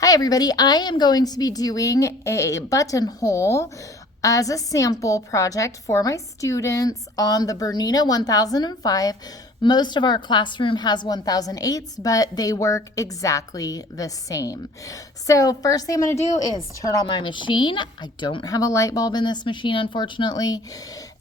Hi everybody, I am going to be doing a buttonhole as a sample project for my students on the Bernina 1005. Most of our classroom has 1008s, but they work exactly the same. So first thing I'm going to do is turn on my machine. I don't have a light bulb in this machine, unfortunately.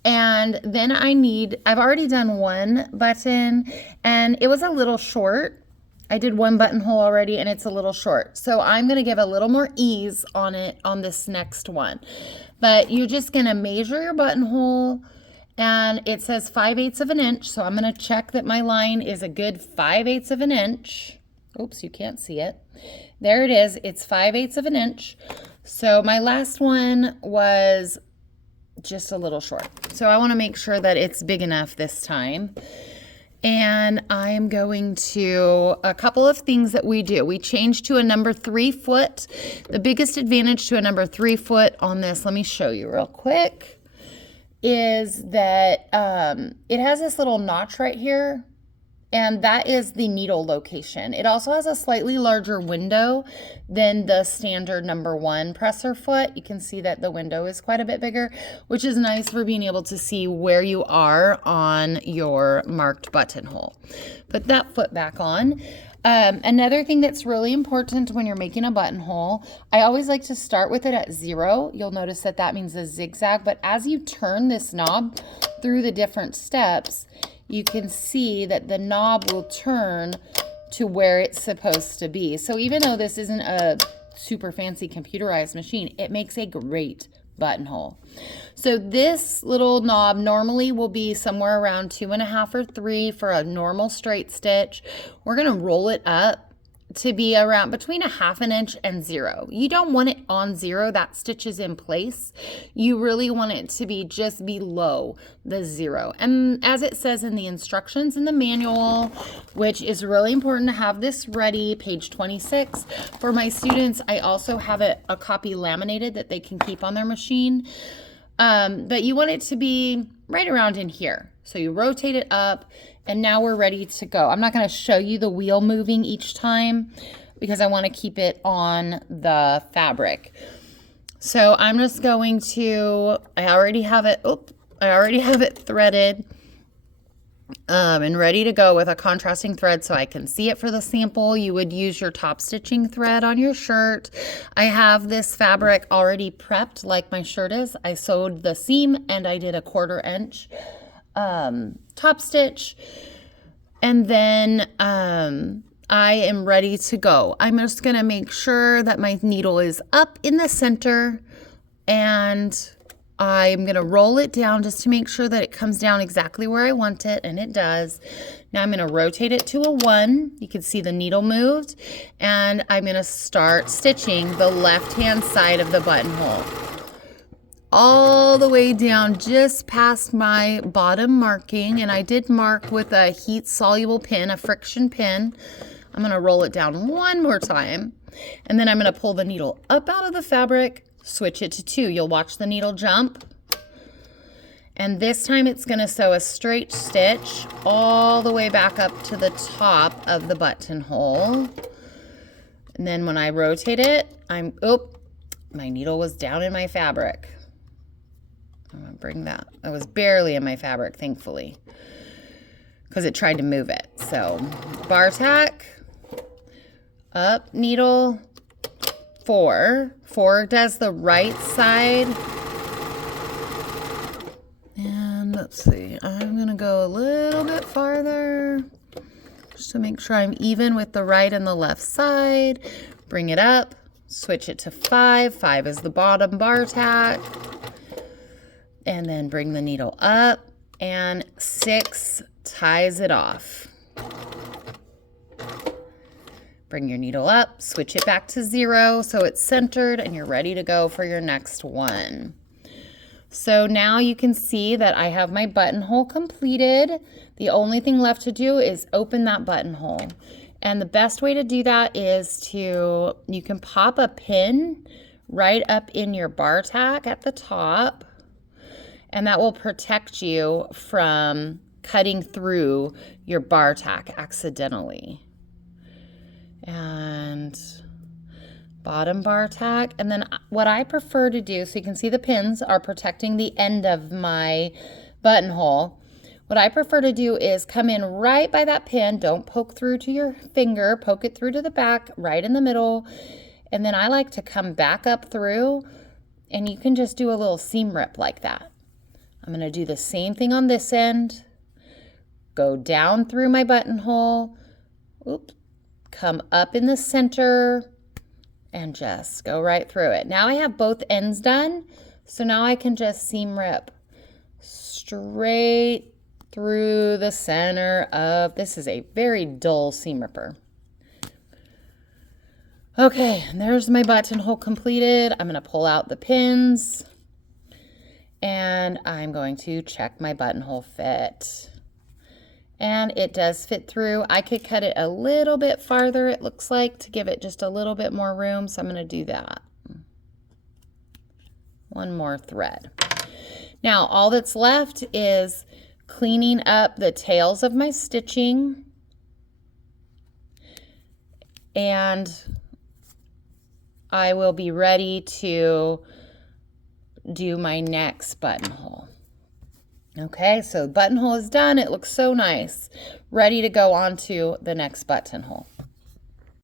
And then I've already done one button and it was a little short. I did one buttonhole already and it's a little short. So I'm gonna give a little more ease on it on this next one. But you're just gonna measure your buttonhole and it says 5/8 of an inch. So I'm gonna check that my line is a good 5/8 of an inch. Oops, you can't see it. There it is, it's 5/8 of an inch. So my last one was just a little short. So I wanna make sure that it's big enough this time. And I'm going to, a couple of things that we do. We change to a number 3 foot. The biggest advantage to a number 3 foot on this, let me show you real quick, is that it has this little notch right here. And that is the needle location. It also has a slightly larger window than the standard number 1 presser foot. You can see that the window is quite a bit bigger, which is nice for being able to see where you are on your marked buttonhole. Put that foot back on. Another thing that's really important when you're making a buttonhole, I always like to start with it at 0. You'll notice that that means a zigzag, but as you turn this knob through the different steps, you can see that the knob will turn to where it's supposed to be. So even though this isn't a super fancy computerized machine, it makes a great buttonhole. So this little knob normally will be somewhere around 2.5 or 3 for a normal straight stitch. We're gonna roll it up to be around between 1/2 inch and 0. You don't want it on 0, that stitch is in place. You really want it to be just below the 0. And as it says in the instructions in the manual, which is really important to have this ready, page 26. For my students, I also have a copy laminated that they can keep on their machine. But you want it to be right around in here. So you rotate it up and now we're ready to go. I'm not gonna show you the wheel moving each time because I wanna keep it on the fabric. So I'm just going to, I already have it threaded and ready to go with a contrasting thread so I can see it for the sample. You would use your top stitching thread on your shirt. I have this fabric already prepped like my shirt is. I sewed the seam and I did a 1/4 inch top stitch, and then I am ready to go. I'm just gonna make sure that my needle is up in the center and I'm gonna roll it down just to make sure that it comes down exactly where I want it, and it does. Now I'm gonna rotate it to a 1. You can see the needle moved, and I'm gonna start stitching the left-hand side of the buttonhole all the way down just past my bottom marking, and I did mark with a heat-soluble pin, a friction pin. I'm gonna roll it down one more time, and then I'm gonna pull the needle up out of the fabric, switch it to 2. You'll watch the needle jump, and this time it's gonna sew a straight stitch all the way back up to the top of the buttonhole. And then when I rotate it, my needle was down in my fabric. I'm gonna bring that. It was barely in my fabric, thankfully, because it tried to move it. So bar tack, up, needle, 4. 4 does the right side. And let's see, I'm gonna go a little bit farther just to make sure I'm even with the right and the left side. Bring it up, switch it to 5. 5 is the bottom bar tack. And then bring the needle up, and 6 ties it off. Bring your needle up, switch it back to 0 so it's centered, and you're ready to go for your next one. So now you can see that I have my buttonhole completed. The only thing left to do is open that buttonhole. And the best way to do that is you can pop a pin right up in your bar tack at the top, and that will protect you from cutting through your bar tack accidentally. And bottom bar tack. And then what I prefer to do, so you can see the pins are protecting the end of my buttonhole. What I prefer to do is come in right by that pin. Don't poke through to your finger. Poke it through to the back, right in the middle. And then I like to come back up through, and you can just do a little seam rip like that. I'm going to do the same thing on this end. Go down through my buttonhole. Oops. Come up in the center and just go right through it. Now I have both ends done, so now I can just seam rip straight through the center of, this is a very dull seam ripper. Okay, and there's my buttonhole completed. I'm going to pull out the pins and I'm going to check my buttonhole fit. And it does fit through. I could cut it a little bit farther, it looks like, to give it just a little bit more room, so I'm going to do that. One more thread. Now, all that's left is cleaning up the tails of my stitching, and I will be ready to do my next buttonhole. Okay, so buttonhole is done. It looks so nice. Ready to go on to the next buttonhole.